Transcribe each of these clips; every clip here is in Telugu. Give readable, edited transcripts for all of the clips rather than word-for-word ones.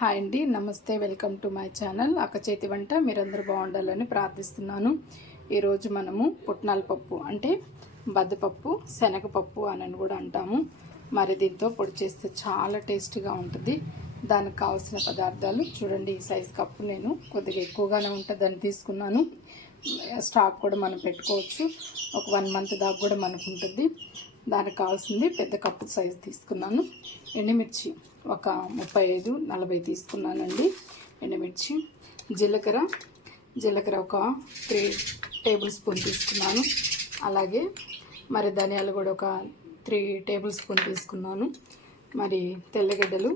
హాయ్ అండి, నమస్తే. వెల్కమ్ టు మై ఛానల్ అక్క చేతి వంట. మీరందరూ బాగుండాలని ప్రార్థిస్తున్నాను. ఈరోజు మనము పుట్నాల పప్పు అంటే బద్దపప్పు, శనగపప్పు అని కూడా అంటాము. మరి దీంతో పొడి చేస్తే చాలా టేస్టీగా ఉంటుంది. దానికి కావాల్సిన పదార్థాలు చూడండి. ఈ సైజ్ కప్పు నేను కొద్దిగా ఎక్కువగానే ఉంటుందని తీసుకున్నాను. స్టాక్ కూడా మనం పెట్టుకోవచ్చు. ఒక 1 మంత్ దాకా కూడా మనకు ఉంటుంది. దానికి కావాల్సింది పెద్ద కప్పు సైజు తీసుకున్నాను. ఎండుమిర్చి ఒక 35-40 తీసుకున్నానండి. ఎండుమిర్చి, జీలకర్ర ఒక 3 టేబుల్ స్పూన్ తీసుకున్నాను. అలాగే మరి ధనియాలు కూడా ఒక 3 టేబుల్ స్పూన్ తీసుకున్నాను. మరి తెల్లగడ్డలు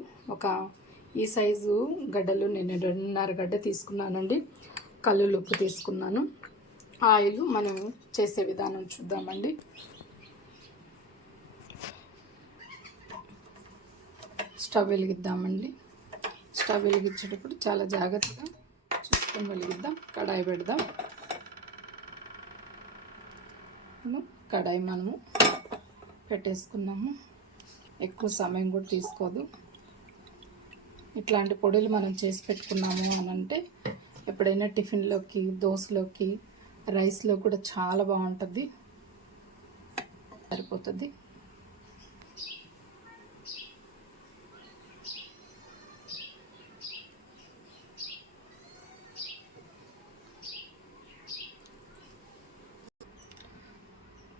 ఈ సైజు గడ్డలు నేను 2.5 గడ్డ తీసుకున్నానండి. కల్లులు ఉప్పు తీసుకున్నాను. ఆయిల్ మనం చేసే విధానం చూద్దామండి. స్టవ్ వెలిగిద్దామండి. స్టవ్ వెలిగించేటప్పుడు చాలా జాగ్రత్తగా చూసుకొని వెలిగిద్దాం. కడాయి పెడదాం. కడాయి మనము పెట్టేసుకున్నాము. ఎక్కువ సమయం కూడా తీసుకోదు. ఇట్లాంటి పొడులు మనం చేసి పెట్టుకున్నాము అని అంటే ఎప్పుడైనా టిఫిన్లోకి, దోశలోకి, రైస్లో కూడా చాలా బాగుంటుంది, సరిపోతుంది.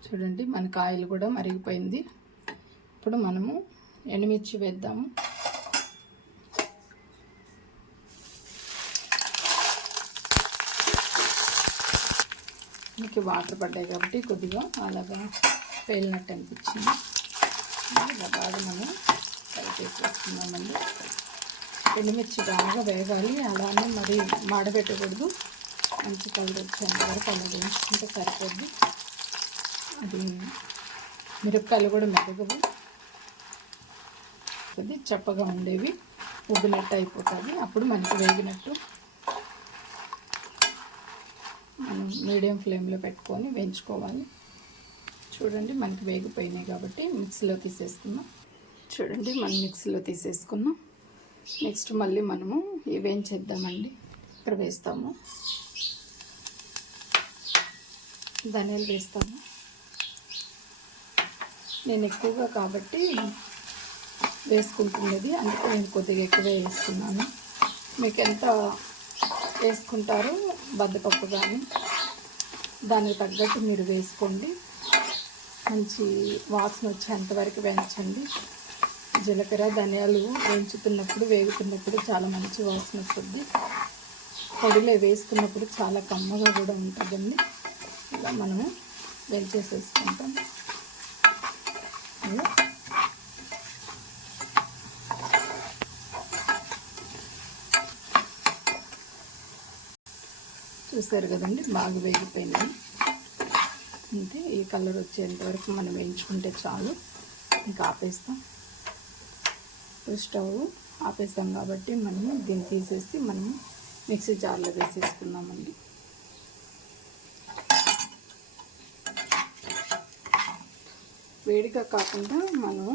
చూడండి, మనకు ఆయిల్ కూడా మరిగిపోయింది. ఇప్పుడు మనము ఎండుమిర్చి వేద్దాము. మీకు వాటర్ పడ్డాయి కాబట్టి కొద్దిగా అలాగా పేలినట్టు అనిపించింది. ఇలా బాగా మనం ఫ్రై చేసేసుకున్నామండి. ఎండుమిర్చి బాగా వేగాలి. అలానే మరి మాడబెట్టకూడదు. మంచి కలర్ వచ్చేంత వరకు అలా వేసుకుంటే సరిపోద్ది. అది మిరపకాయలు కూడా మెరగవు, అది చప్పగా ఉండేవి ఉబ్బినట్టు అయిపోతుంది. అప్పుడు మనకి వేగినట్టు. మనం మీడియం ఫ్లేమ్లో పెట్టుకొని వేయించుకోవాలి. చూడండి, మనకి వేగిపోయినాయి కాబట్టి మిక్సీలో తీసేసుకున్నాం. చూడండి, మనం మిక్సీలో తీసేసుకున్నాం. నెక్స్ట్ మళ్ళీ మనము ఇవి వేయించేద్దామండి. ఇక్కడ వేస్తాము, ధనియాలు వేస్తాము. నేను ఎక్కువగా కాబట్టి వేసుకుంటున్నది, అందుకే నేను కొద్దిగా ఎక్కువ వేసుకున్నాను. మీకు ఎంత వేసుకుంటారో బద్దపప్పు కానీ దానికి తగ్గట్టు మీరు వేసుకోండి. మంచి వాసన వచ్చేంతవరకు వేయించండి. జీలకర్ర, ధనియాలు వేగుతున్నప్పుడు చాలా మంచి వాసన వస్తుంది. పొడిలో వేసుకున్నప్పుడు చాలా కమ్మగా కూడా ఉంటుందండి. ఇలా మనము వేయించేసేసుకుంటాం. చూసారు కదండి, బాగా వేగిపోయినాయి. అంతే, ఈ కలర్ వచ్చేంత వరకు మనం వేయించుకుంటే చాలు. ఇంకా ఆపేస్తాం. స్టవ్ ఆపేస్తాం కాబట్టి మనము దీన్ని తీసేసి మనము మిక్సీ జార్లో వేసేసుకుందామండి. వేడిగా కాకుండా మనం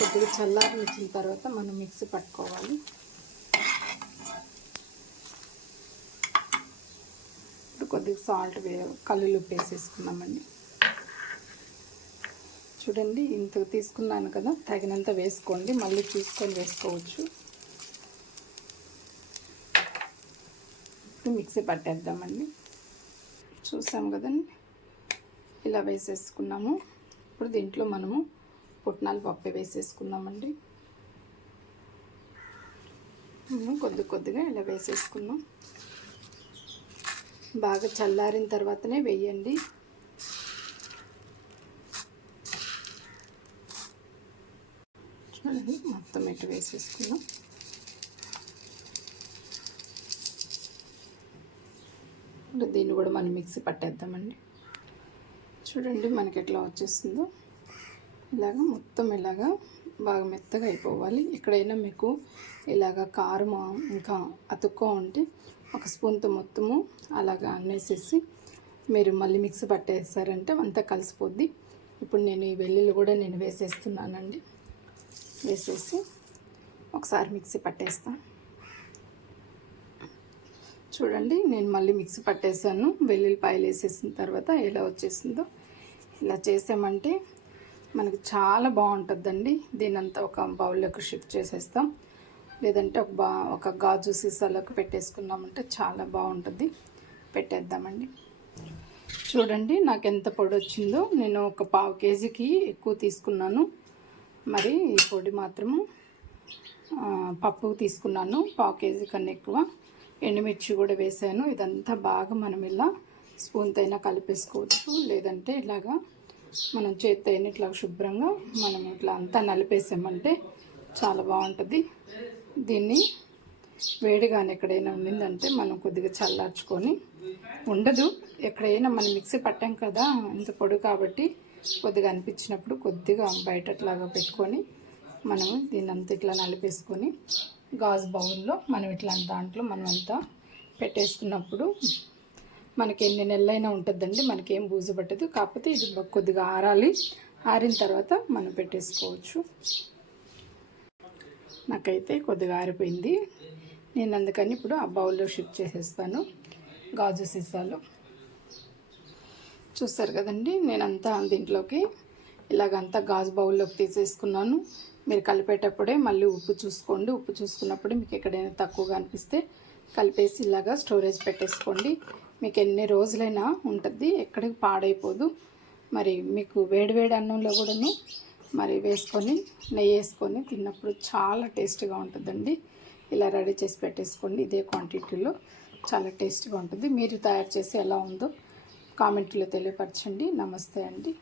కొద్దిగా చల్లారనిచ్చిన తర్వాత మనం మిక్సీ పట్టుకోవాలి. ఇప్పుడు కొద్దిగా సాల్ట్ కల్లులు వేసేసుకున్నామండి. చూడండి, ఇంత తీసుకున్నాను కదా, తగినంత వేసుకోండి. మళ్ళీ తీసుకొని వేసుకోవచ్చు. ఇప్పుడు మిక్సీ పట్టేద్దామండి. చూసాం కదండి, ఇలా వేసేసుకున్నాము. ఇప్పుడు దీంట్లో మనము పుట్నాల పప్పు వేసేసుకుందామండి. కొద్దిగా ఇలా వేసేసుకున్నాం. బాగా చల్లారిన తర్వాతనే వేయండి. చూడండి, మొత్తం ఇటు వేసేసుకున్నాం. దీన్ని కూడా మనం మిక్సీ పట్టేద్దామండి. చూడండి, మనకి ఎట్లా వచ్చేస్తుందో. మొత్తం ఇలాగా బాగా మెత్తగా అయిపోవాలి. ఎక్కడైనా మీకు ఇలాగ కారం ఇంకా అతుక్కో ఉంటే ఒక స్పూన్తో మొత్తము అలాగా అన్నేసేసి మీరు మళ్ళీ మిక్సీ పట్టేసారంటే అంతా కలిసిపోద్ది. ఇప్పుడు నేను ఈ వెల్లుల్లి కూడా వేసేస్తున్నానండి. వేసేసి ఒకసారి మిక్సీ పట్టేస్తాను. చూడండి, నేను మళ్ళీ మిక్సీ పట్టేసాను. వెల్లుల్లిపాయలు వేసేసిన తర్వాత ఎలా వచ్చేసిందో. ఇలా చేసామంటే మనకు చాలా బాగుంటుందండి. దీనంతా ఒక బౌల్లోకి షిఫ్ట్ చేసేస్తాం, లేదంటే ఒక గాజు సీసాలోకి పెట్టేసుకున్నామంటే చాలా బాగుంటుంది. పెట్టేద్దామండి. చూడండి నాకు ఎంత పొడి వచ్చిందో. నేను ఒక 1/2 కేజీకి ఎక్కువ తీసుకున్నాను. మరి ఈ పొడి మాత్రము పప్పు తీసుకున్నాను 1/2 కేజీ కన్నా ఎక్కువ. ఎండుమిర్చి కూడా వేసాను. ఇదంతా బాగా మనం ఇలా స్పూన్తో అయినా కలిపేసుకోవచ్చు, లేదంటే ఇలాగా మనం చేత్తో అయినా ఇట్లా శుభ్రంగా మనం ఇట్లా అంతా నలిపేసామంటే చాలా బాగుంటుంది. దీన్ని వేడిగానే ఎక్కడైనా ఉండిందంటే మనం కొద్దిగా చల్లార్చుకొని, ఉండదు ఎక్కడైనా మనం మిక్సీ పట్టాం కదా ఇంత పొడి కాబట్టి, కొద్దిగా అనిపించినప్పుడు కొద్దిగా బయట అట్లాగా పెట్టుకొని మనం దీన్ని అంతా ఇట్లా నలిపేసుకొని గాజు బౌల్లో మనం ఇట్లాంటి దాంట్లో మనం అంతా పెట్టేసుకున్నప్పుడు మనకి ఎన్ని నెలలైనా ఉంటుందండి. మనకేం బూజు పట్టదు. కాకపోతే ఇది కొద్దిగా ఆరాలి. ఆరిన తర్వాత మనం పెట్టేసుకోవచ్చు. నాకైతే కొద్దిగా ఆరిపోయింది. నేను అందుకని ఇప్పుడు ఆ బౌల్లో షిఫ్ట్ చేసేస్తాను, గాజు సీసాలో. చూస్తారు కదండి, నేనంతా దీంట్లోకి ఇలాగంతా గాజు బౌల్లోకి తీసేసుకున్నాను. మీరు కలిపేటప్పుడే మళ్ళీ ఉప్పు చూసుకోండి. ఉప్పు చూసుకున్నప్పుడు మీకు ఎక్కడైనా తక్కువగా అనిపిస్తే కలిపేసి ఇలాగా స్టోరేజ్ పెట్టేసుకోండి. మీకు ఎన్ని రోజులైనా ఉంటుంది, ఎక్కడికి పాడైపోదు. మరి మీకు వేడివేడి అన్నంలో కూడాను మరి వేసుకొని నెయ్యి వేసుకొని తిన్నప్పుడు చాలా టేస్ట్గా ఉంటుందండి. ఇలా రెడీ చేసి పెట్టేసుకోండి. ఇదే క్వాంటిటీలో చాలా టేస్ట్గా ఉంటుంది. మీరు తయారు చేసి ఎలా ఉందో కామెంట్లో తెలియపరచండి. నమస్తే అండి.